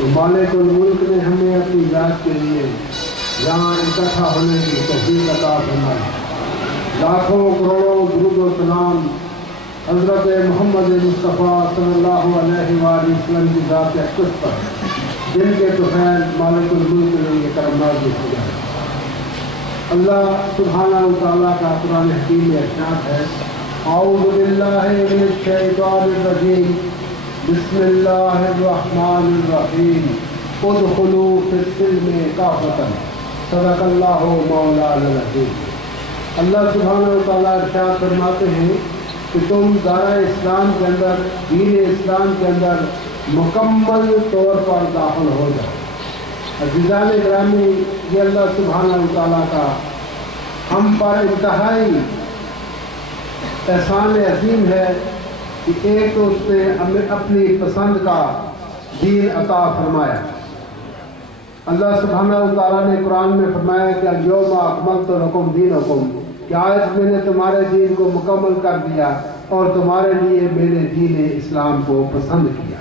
تو مالک الملک نے ہمیں اپنی ذات کے لیے یہاں اکٹھا ہونے کی توفیق عطا فرمائی۔ لاکھوں کروڑوں درود و سلام حضرت محمد مصطفیٰ صلی اللہ علیہ وآلہ وسلم کی ذات اقدس پر، جن کے طفیل مالک الملک نے یہ کرم نوازی کیا ہے۔ اللہ سبحانہ و تعالیٰ کا قرآن حکیم میں ارشاد ہے، اعوذ باللہ من الشیطان الرجیم، بسم اللہ الرحمن الرحیم، ادخلوا فی السلم کافۃ، صدق اللہ مولانا العظیم۔ اللہ سبحانہ و تعالیٰ ارشاد فرماتے ہیں کہ تم دائرہ اسلام کے اندر، دین اسلام کے اندر مکمل طور پر داخل ہو جاؤ۔ عزیزان گرامی، یہ اللہ سبحانہ و تعالیٰ کا ہم پر انتہائی احسان عظیم ہے کہ ایک تو اس نے ہمیں اپنی پسند کا دین عطا فرمایا۔ اللہ سبحانہ و تعالیٰ نے قرآن میں فرمایا کہ الیوم اکملت لکم دینکم، کہ آج میں نے تمہارے دین کو مکمل کر دیا اور تمہارے لیے میرے دین اسلام کو پسند کیا،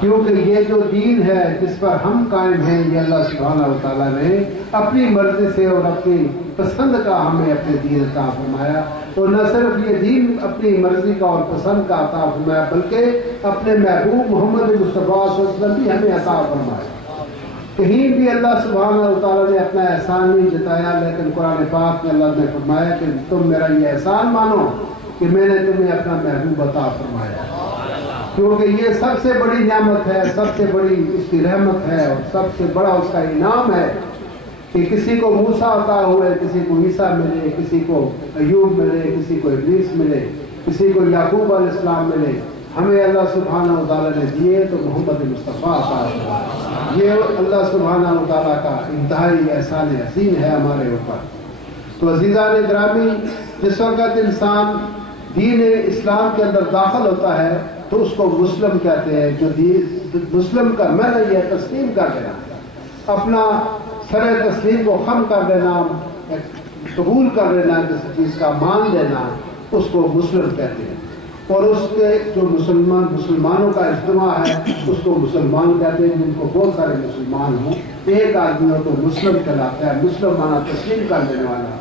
کیونکہ یہ جو دین ہے جس پر ہم قائم ہیں، یہ اللہ سبحانہ و تعالیٰ نے اپنی مرضی سے اور اپنی پسند کا ہمیں اپنے دین عطا فرمایا۔ اور نہ صرف یہ دین اپنی مرضی کا اور پسند کا عطا فرمایا، بلکہ اپنے محبوب محمد مصطفیٰ صلی اللہ علیہ وسلم بھی ہمیں عطا فرمایا۔ کہیں بھی اللہ سبحانہ و تعالیٰ نے اپنا احسان نہیں جتایا، لیکن قرآن پاک میں اللہ نے فرمایا کہ تم میرا یہ احسان مانو کہ میں نے تمہیں اپنا محبوب عطا فرمایا، کیونکہ یہ سب سے بڑی نعمت ہے، سب سے بڑی اس کی رحمت ہے اور سب سے بڑا اس کا انعام ہے کہ کسی کو موسیٰ عطا ہوئے، کسی کو عیسیٰ ملے، کسی کو ایوب ملے، کسی کو ادریس ملے، کسی کو یعقوب علیہ السلام ملے۔ ہمیں اللہ سبحانہ و تعالیٰ نے دیے تو محمد مصطفیٰ عطا فرمائے۔ یہ اللہ سبحانہ و تعالیٰ کا انتہائی احسان عظیم ہے ہمارے اوپر۔ تو عزیزان گرامی، جس وقت انسان دین اسلام کے اندر داخل ہوتا ہے تو اس کو مسلم کہتے ہیں۔ جو مسلم کا معنی یہ تسلیم کر دینا، اپنا سر تسلیم کو خم کر دینا، قبول کر لینا، کسی چیز کا مان لینا، اس کو مسلم کہتے ہیں۔ اور اس کے جو مسلمانوں کا اجتماع ہے اس کو مسلمان کہتے ہیں، جن کو بہت سارے مسلمان ہوں، ایک آدمی ہو تو مسلم کہلاتا ہے۔ مسلم مانا تسلیم کر دینے والا،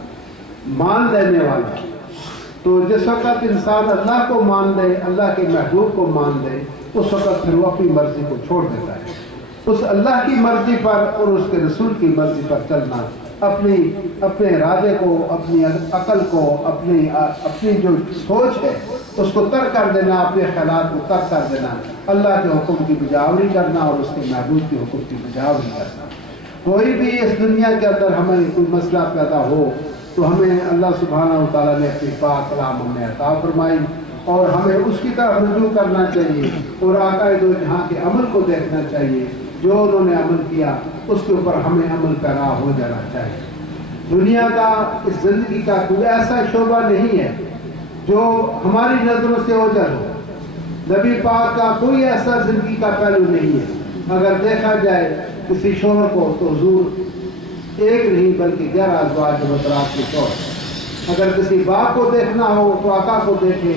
مان لینے والا۔ تو جس وقت انسان اللہ کو مان لے، اللہ کے محبوب کو مان لے، اس وقت پھر وہ اپنی مرضی کو چھوڑ دیتا ہے۔ اس اللہ کی مرضی پر اور اس کے رسول کی مرضی پر چلنا، اپنے ارادے کو، اپنی عقل کو، اپنی جو سوچ ہے اس کو ترک کر دینا، اپنے خیالات کو ترک کر دینا، اللہ کے حکم کی بجاوری کرنا اور اس کے محبوب کے حکم کی بجاوری کرنا۔ کوئی بھی اس دنیا کے اندر ہمیں کوئی مسئلہ پیدا ہو تو ہمیں اللہ سبحانہ و تعالیٰ نے اپنی پاک کلام ہمیں عطا فرمائی اور ہمیں اس کی طرف رجوع کرنا چاہیے اور آقا دو جہاں کے عمل کو دیکھنا چاہیے۔ جو انہوں نے عمل کیا اس کے اوپر ہمیں عمل پیرا ہو جانا چاہیے۔ دنیا کا، اس زندگی کا کوئی ایسا شعبہ نہیں ہے جو ہماری نظروں سے اوجھل ہو۔ نبی پاک کا کوئی ایسا زندگی کا پہلو نہیں ہے۔ اگر دیکھا جائے کسی شوہر کو تو حضور ایک نہیں بلکہ 11 ازواج مطہرات کے شوہر۔ اگر کسی باپ کو دیکھنا ہو تو آقا کو دیکھے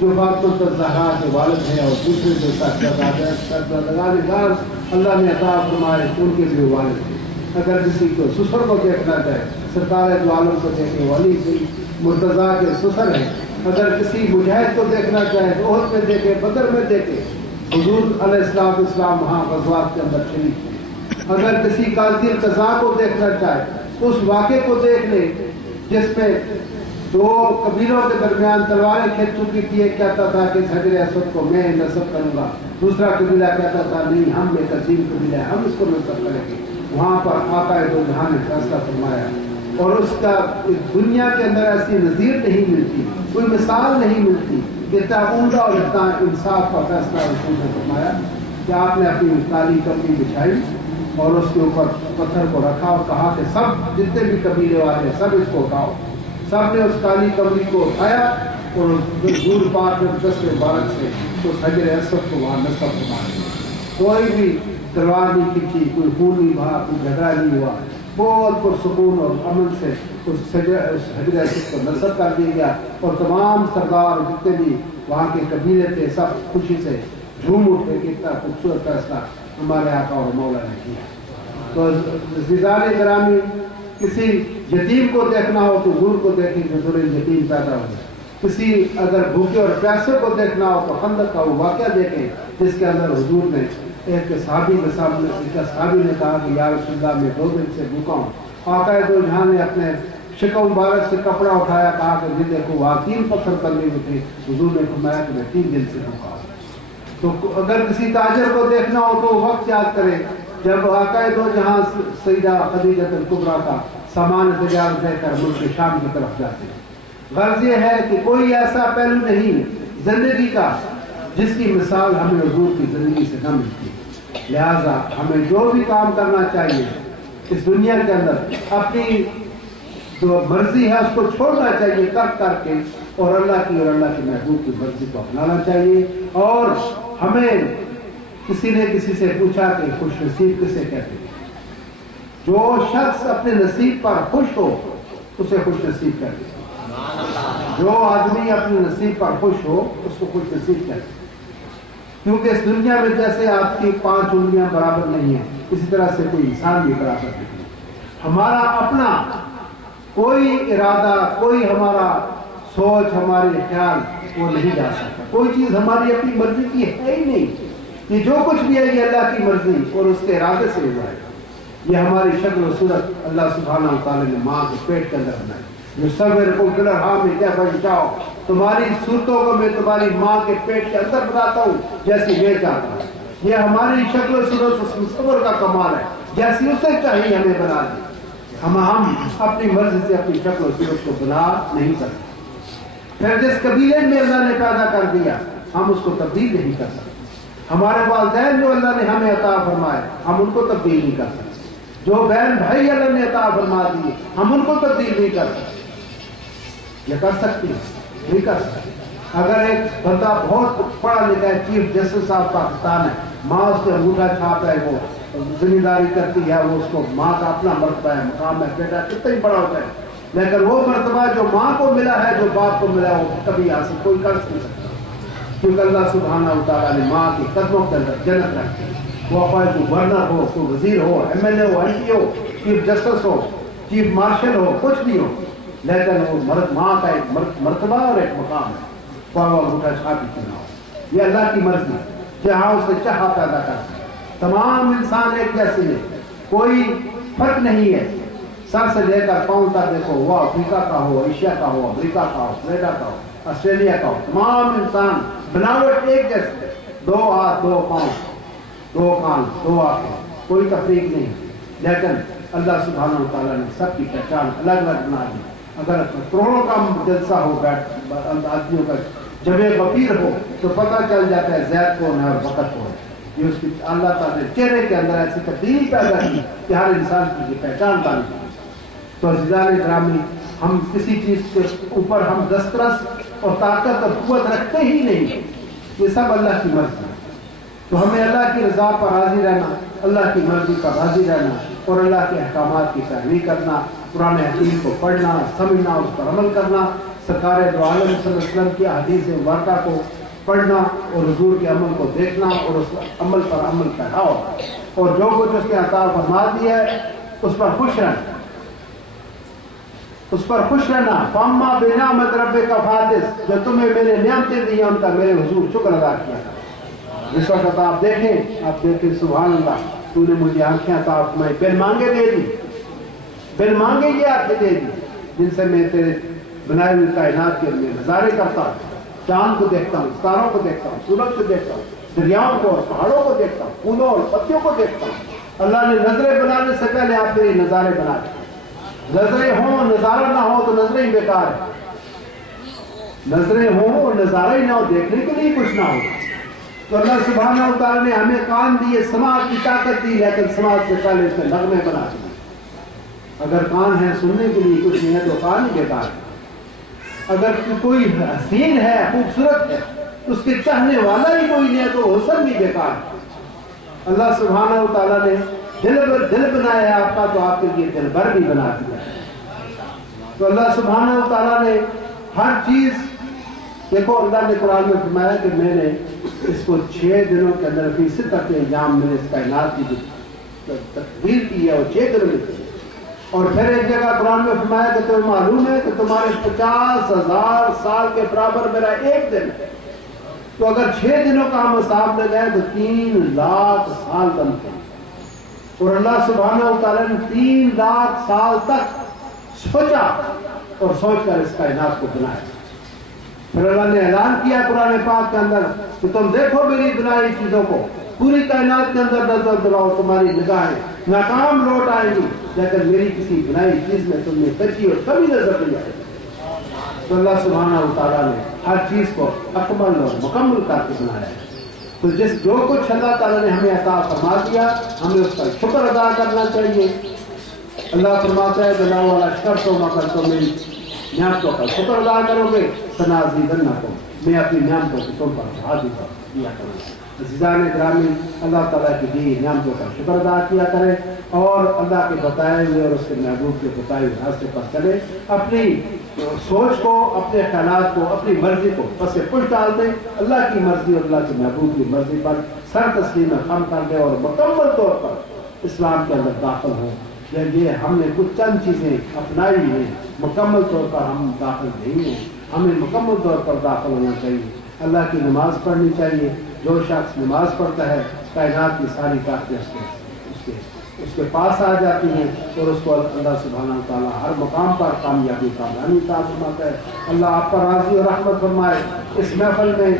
جو فاطمہ الزہرا کے والد ہیں، اور دوسرے جو سرکردگان اللہ نے عطا فرمائے ان کے بھی والد ہیں۔ اگر کسی کو سسر کو دیکھنا چاہے، سرکار دو عالم کو دیکھے، ولی مرتضیٰ کے سسر ہیں۔ اگر کسی مجاہد کو دیکھنا چاہے تو احد میں دیکھے، بدر میں دیکھے، حضور علیہ السلام وہاں غزوات کے اندر شریک ہیں۔ اگر کسی قاضی القضاء کو دیکھنا چاہے اس واقعے کو دیکھ لے جس میں دو قبیلوں کے درمیان تلواریں کھینچ چکی تھی۔ ایک کہتا تھا کہ اس حجر اسود کو میں نصب کروں گا، دوسرا قبیلہ کہتا تھا نہیں، ہم ایک عظیم قبیلہ ہے، ہم اس کو نصب کریں گے۔ وہاں پر آقا دو جہاں نے فیصلہ فرمایا اور اس کا دنیا کے اندر ایسی نظیر نہیں ملتی، کوئی مثال نہیں ملتی کہ اتنا عمدہ اور اتنا انصاف کا فیصلہ رسول نے فرمایا کہ آپ نے اپنی کالی کمری بچھائی اور اس کے اوپر پتھر کو رکھا اور کہا کہ سب جتنے بھی قبیلے والے ہیں سب اس کو اٹھاؤ۔ سب نے اس کالی کمری کو اٹھایا اور دور پار میں دست مبارک سے اس حجر اسود کو وہاں نصب فرمایا۔ کوئی بھی تلوار نہیں کھینچی، کوئی خون نہیں بہا، کوئی جھگڑا نہیں ہوا، بہت پرسکون اور امن سے اس حجر اسود کو نصب کر دیا گیا اور تمام سردار جتنے بھی وہاں کے قبیلے تھے سب خوشی سے جھوم اٹھے کہ اتنا خوبصورت فیصلہ ہمارے آقا اور مولا نے کیا. تو عزیزان گرامی، کسی یتیم کو دیکھنا ہو تو حضور کو دیکھیں جو ضرور یتیم پیدا ہو. کسی اگر بھوکے اور پیاسے کو دیکھنا ہو تو خندق کا وہ واقعہ دیکھیں جس کے اندر حضور نے ایک صحابی کے سامنے صحابی نے کہا کہ یا رسول اللہ میں 2 دن سے بھوکا ہوں. آقا دو جہاں نے اپنے شکم مبارک سے کپڑا اٹھایا، کہا کہ یہ دیکھو وہاں 3 پتھر بندے ہوئے تھے. حضور نے فرمایا کہ میں 3 دن سے بھوکا ہوں. تو اگر کسی تاجر کو دیکھنا ہو تو وقت یاد کرے جب آقا دو جہاں سیدہ خدیجہ الکبریٰ کا سامان تجارت دے کر ملک شام کی طرف جاتے ہیں. غرض یہ ہے کہ کوئی ایسا پہلو نہیں زندگی کا جس کی مثال ہمیں حضور کی زندگی سے نہ ملتی. لہذا ہمیں جو بھی کام کرنا چاہیے اس دنیا کے اندر اپنی جو مرضی ہے اس کو چھوڑنا چاہیے ترک کر کے، اور اللہ کی محبوب کی مرضی کو اپنانا چاہیے. اور ہمیں کسی نے کسی سے پوچھا کہ خوش نصیب کسے کہتے ہیں؟ جو شخص اپنے نصیب پر خوش ہو اسے خوش نصیب کہتے ہیں. جو آدمی اپنے نصیب پر خوش ہو اس کو خوش نصیب کہتے ہیں. کیونکہ اس دنیا میں جیسے آپ کی 5 انگلیاں برابر نہیں ہیں، اسی طرح سے کوئی انسان بھی برابر نہیں ہے. ہمارا اپنا کوئی ارادہ، کوئی ہمارا سوچ، ہمارے خیال وہ نہیں جا سکتا. کوئی چیز ہماری اپنی مرضی کی ہے ہی نہیں. یہ جو کچھ بھی ہے یہ اللہ کی مرضی اور اس کے ارادے سے ہوا ہے. یہ ہماری شکل و صورت اللہ سبحانہ وتعالی نے ماں کے پیٹ کے اندر بنائی. جو صبر کو ہاں میں کیا بن جاؤ، تمہاری صورتوں کو میں تمہاری ماں کے پیٹ کے اندر بناتا ہوں جیسی میں چاہتا ہوں. یہ ہماری شکل و صورت صبر کا کمال ہے. جیسی اسے چاہیے ہمیں بنا دی. ہم اپنی مرضی سے اپنی شکل و صورت کو بنا نہیں سکتے. پھر جس قبیلے میں اللہ نے پیدا کر دیا ہم اس کو تبدیل نہیں کر سکتے. ہمارے والدین جو اللہ نے ہمیں عطا فرمائے ہم ان کو تبدیل نہیں کر سکتے. جو بہن بھائی اللہ نے عطا فرما دیے ہم ان کو تبدیل نہیں کر سکتے. یہ کر سکتی نہیں کر سکتے. اگر ایک بندہ بہت پڑھا لکھا ہے، چیف جسٹس آف پاکستان ہے، ماں اس کے انگوٹھا چھاپ ہے، وہ ذمہ کرتی ہے، وہ اس کو ماں کا اپنا مرتبہ ہے، مقام ہے، بیٹا کتنا ہی بڑا ہوتا ہے، لیکن وہ مرتبہ جو ماں کو ملا ہے، جو باپ کو ملا ہے، وہ کبھی حاصل کوئی کر نہیں سکتا. کیونکہ اللہ سبحانہ وتعالیٰ نے ماں کے قدموں کے اندر جنت رکھی. وہ خواہ کوئی گورنر ہو، کوئی وزیر ہو، ایم ایل اے ہو، ایم پی ہو، چیف جسٹس ہو، چیف مارشل ہو، کچھ بھی ہو، لیکن وہ ماں کا ایک مرتبہ اور ایک مقام ہے. خواہ وہ انگوٹھا چھاپ ہی کیوں نہ ہو، یہ اللہ کی مرضی جہاں اس نے چاہا پیدا کرتا ہے. تمام انسان ایک جیسے ہیں، کوئی فرق نہیں ہے. سر سے لے کر پاؤں تک دیکھو، وہ افریقہ کا ہو، ایشیا کا ہو، امریکہ کا ہو، کینیڈا کا ہو، آسٹریلیا کا ہو، تمام انسان بناوٹ ایک جیسے. 2 ہاتھ، 2 پاؤں، 2 کان، 2 آنکھیں، کوئی تفریق نہیں. لیکن اللہ سبحانہ وتعالیٰ نے سب کی پہچان الگ الگ بنا دی. اگر کروڑوں کا جلسہ ہو بیٹھ آدمیوں کا جمع غفیر ہو تو پتہ چل جاتا ہے زید کون ہے اور وقت کون ہے. یہ اس کی اللہ تعالیٰ نے چہرے کے اندر ایسی تبدیلی پیدا کی کہ ہر انسان کی پہچان بن گئی. تو عزیزان گرامی، ہم کسی چیز کے اوپر ہم دسترس اور طاقت اور قوت رکھتے ہی نہیں. یہ سب اللہ کی مرضی ہے. تو ہمیں اللہ کی رضا پر راضی رہنا، اللہ کی مرضی پر راضی رہنا اور اللہ کے احکامات کی پیروی کرنا، قرآن حکیم کو پڑھنا، سمجھنا، اس پر عمل کرنا، سرکار دو عالم صلی اللہ علیہ وسلم کی احادیث مبارکہ کو پڑھنا اور حضور کے عمل کو دیکھنا اور اس عمل پر عمل کرنا، اور جو کچھ اس نے عطا فرما دیا ہے اس پر خوش رہنا، اس پر خوش رہنا. فاما بنعمت ربک فحدث، جو تمہیں میرے نعمتیں دی ہیں ان کا میرے حضور شکر ادا کیا. اس وقت آپ دیکھیں سبحان اللہ، تو نے مجھے آنکھیں عطا فرمائی، بن مانگے دے دی، بن مانگے یہ آنکھیں دے دی جن سے میں تیرے بنائے ہوئے کائنات کے میں نظارے کرتا ہوں. چاند کو دیکھتا ہوں، ستاروں کو دیکھتا ہوں، سورج کو دیکھتا ہوں، دریاؤں کو اور پہاڑوں کو دیکھتا ہوں، پھولوں اور پتیوں کو دیکھتا ہوں. اللہ نے نظریں بنانے سے پہلے آپ میرے نظارے بنا دیے. نظریں ہوں نظارہ نہ ہو تو نظریں ہی بیکار ہے. نظریں ہوں اور نظارہ ہی نہ ہو، دیکھنے کے لیے کچھ نہ ہو. تو اللہ سبحانہ وتعالیٰ نے ہمیں کان دیے، سماعت کی طاقت دی، لیکن سماعت سے پہلے اس نے نغمے بنا دیے. اگر کان ہے سننے کے لیے کچھ نہیں ہے تو کان ہی بیکار ہے. اگر کوئی حسین ہے، خوبصورت ہے، اس کے چاہنے والا ہی کوئی نہیں ہے تو حسن بھی بیکار ہے. اللہ سبحانہ وتعالیٰ نے دل بنایا ہے آپ کا، تو آپ کے لیے دل بھر بھی بنا دیا. تو اللہ سبحانہ وتعالیٰ نے ہر چیز، دیکھو اللہ نے قرآن میں فرمایا کہ میں نے اس کو 6 دنوں کے اندر فی ستۃ ایام میں اس کائنات کی تقدیر کی ہے وہ 6 دنوں میں کی ہے۔ اور پھر ایک جگہ قرآن میں فرمایا کہ تمہیں معلوم ہے کہ تمہارے 50,000 سال کے برابر میرا ایک دن ہے، تو اگر 6 دنوں کا ہم حساب لگائیں تو 3 لاکھ سال بنتے ہیں۔ اور اللہ سبحانہ و تعالیٰ نے 3 لاکھ سال تک سوچا اور سوچ کر اس کائنات کو بنایا۔ پھر اللہ نے اعلان کیا قرآن پاک کے اندر کہ تم دیکھو میری بنائی چیزوں کو، پوری کائنات کے اندر نظر دلاؤ، تمہاری نگاہیں ناکام لوٹ آئیں گی، لیکن میری کسی بنائی چیز میں تم نے کچی اور کبھی نظر نہیں آئے گی۔ تو اللہ سبحانہ و تعالیٰ نے ہر چیز کو اکمل اور مکمل کر کے بنایا ہے۔ تو جو کچھ اللہ تعالیٰ نے ہمیں عطا فرما دیا، ہمیں اس کا شکر ادا کرنا چاہیے۔ اللہ فرماتا ہے بلا والا شکر تو مگر تو میری نعمتوں کا شکر ادا کرو گے سنازیدنکم، میں اپنی نعمتوں کو تم پر بڑھا دیا کروں گا۔ عزیزان گرامی، اللہ تعالیٰ کی دی نعمتوں کا شکر ادا کیا کریں اور اللہ کے بتائے ہوئے اور اس کے محبوب کے بتائے ہوئے راستے پر چلیں، اپنی سوچ کو، اپنے خیالات کو، اپنی مرضی کو پس پش ڈال دیں، اللہ کی مرضی اور اللہ کے محبوب کی مرضی پر سر تسلیم خم کر دیں اور مکمل طور پر اسلام کے اندر داخل ہوں۔ یہ ہم نے کچھ چند چیزیں اپنائی ہیں، مکمل طور پر ہم داخل نہیں ہیں، ہمیں مکمل طور پر داخل ہونا چاہیے۔ اللہ کی نماز پڑھنی چاہیے۔ جو شخص نماز پڑھتا ہے کائنات کی ساری طاقتیں اس کے پاس آ جاتی ہیں اور اس کو اللہ سبحانہ تعالیٰ ہر مقام پر کامیابی کامرانی عطا فرماتا ہے۔ اللہ آپ پر راضی اور رحمت فرمائے۔ اس محفل میں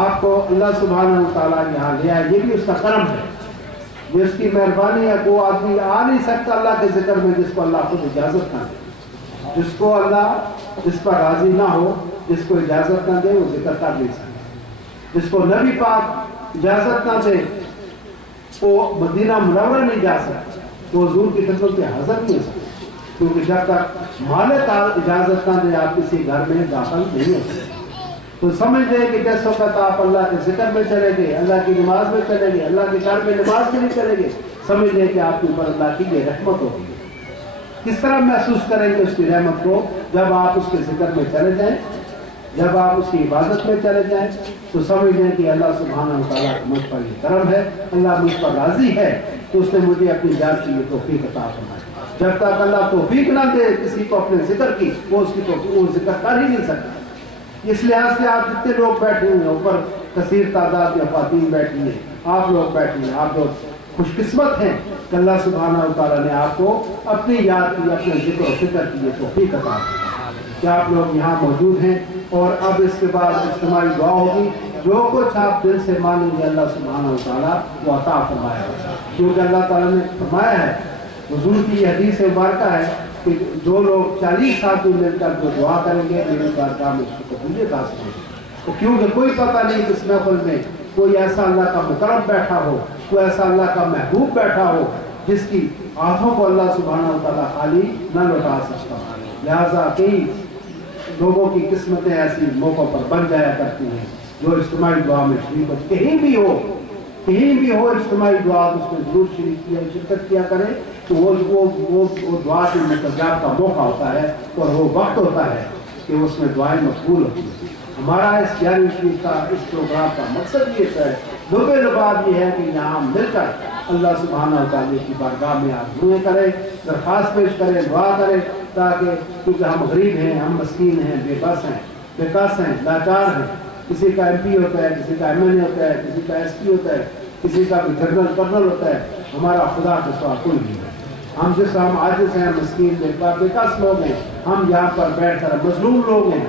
آپ کو اللہ سبحانہ تعالیٰ یہاں لے آئے، یہ بھی اس کا کرم ہے، یہ اس کی مہربانی ہے۔ وہ آدمی آ نہیں سکتا اللہ کے ذکر میں جس کو اللہ خود اجازت نہ دے، جس کو اللہ جس پر راضی نہ ہو، جس کو اجازت نہ دے وہ ذکر کر نہیں سکتا۔ جس کو نبی پاک اجازت نہ دے وہ مدینہ منورہ نہیں جا سکتا، وہ حضور کی خدمت میں حاضر نہیں ہو سکتا، کیونکہ جب تک مالک اجازت نہ دے آپ کسی گھر میں داخل نہیں ہو سکتے۔ تو سمجھ لیں کہ جس وقت آپ اللہ کے ذکر میں چلے گئے، اللہ کی نماز میں چلے گئے، اللہ کے گھر میں نماز میں نہیں چلے گئے، سمجھ لیں کہ آپ کے اوپر اللہ کی یہ رحمت ہوگی۔ کس طرح محسوس کریں گے اس کی رحمت کو؟ جب آپ اس کے ذکر میں چلے جائیں، جب آپ اس کی عبادت میں چلے جائیں، تو سمجھ لیں کہ اللہ سبحانہ و تعالیٰ کا مجھ پر یہ کرم ہے، اللہ مجھ پر راضی ہے تو اس نے مجھے اپنی ذات کی یہ توفیق عطا فرمائی۔ جب تک اللہ توفیق نہ دے کسی کو اپنے ذکر کی، وہ اس کی توفیق وہ ذکر کر ہی نہیں سکتا۔ اس لحاظ سے آپ جتنے لوگ بیٹھے ہوئے ہیں، اوپر کثیر تعداد میں خواتین بیٹھی ہیں، آپ لوگ بیٹھے ہیں، آپ لوگ خوش قسمت ہیں کہ اللہ سبحانہ و تعالیٰ نے آپ کو اپنی یاد کی، اپنے ذکر و فکر کی یہ توفیق عطا فرمائی کہ آپ لوگ یہاں موجود ہیں۔ اور اب اس کے بعد اجتماعی دعا ہوگی، جو کچھ آپ دل سے مانیں گے اللہ سبحانہ و تعالیٰ وہ عطا فرمائے گا، کیونکہ اللہ تعالیٰ نے فرمایا ہے، حضور کی یہ حدیث مبارکہ ہے کہ جو لوگ 40 آدمی مل کر جو دعا کریں گے میری بارگاہ میں اس کو قبولیت حاصل ہوگی۔ کیونکہ کوئی پتہ نہیں کہ اس محفل میں کوئی ایسا اللہ کا مکرم بیٹھا ہو، کوئی ایسا اللہ کا محبوب بیٹھا ہو جس کی آنکھوں کو اللہ سبحانہ و تعالیٰ خالی نہ لوٹا سکتا۔ لہٰذا کئی لوگوں کی قسمتیں ایسی موقع پر بن جایا کرتی ہیں جو اجتماعی دعا میں شریک ہو، کہیں بھی ہو اجتماعی دعا اس میں ضرور شرکت کیا کریں، تو وہ دعا کی مستجاب کا موقع ہوتا ہے اور وہ وقت ہوتا ہے کہ اس میں دعائیں مقبول ہوتی ہیں۔ ہمارا اس گیارہویں شریف کا اس پروگرام کا مقصد یہ ہے، لبے لباب یہ ہے کہ یہاں مل کر اللہ سبحانہ و تعالیٰ کی بارگاہ میں آرزویں کریں، درخواست پیش کریں، دعا کریں، تاکہ کیونکہ ہم غریب ہیں، ہم مسکین ہیں، بے بس ہیں، لاچار ہیں، کسی کا ایم پی ہوتا ہے، کسی کا ایم این اے ہوتا ہے، کسی کا ایس پی ہوتا ہے، کسی کا جنرل کرنل ہوتا ہے، ہمارا خدا کے سوا کوئی نہیں ہے۔ ہم عاجز ہیں، مسکین بے کس لوگ ہیں، ہم یہاں پر بیٹھ کر مظلوم لوگ ہیں،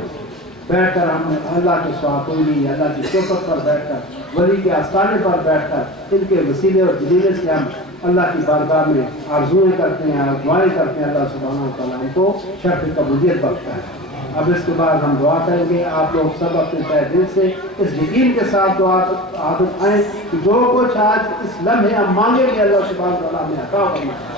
بیٹھ کر ہم اللہ کے سوا کوئی نہیں، اللہ کی صحبت پر بیٹھ کر، ولی کے آستانے پر بیٹھ کر، ان کے وسیلے اور دلیلے سے ہم اللہ کی بارگاہ میں آرزویں کرتے ہیں، دعائیں کرتے ہیں، اللہ سبحانہ و تعالیٰ ہم کو شرف قبولیت بخشتا ہے۔ اب اس کے بعد ہم دعا کریں گے، آپ لوگ سب اپنے تہ دل سے اس یقین کے ساتھ دعا عادت آئیں کہ جو کچھ آج اس لمحے ہم مانگیں گے اللہ سبحانہ و تعالیٰ ہمیں عطا فرمائے۔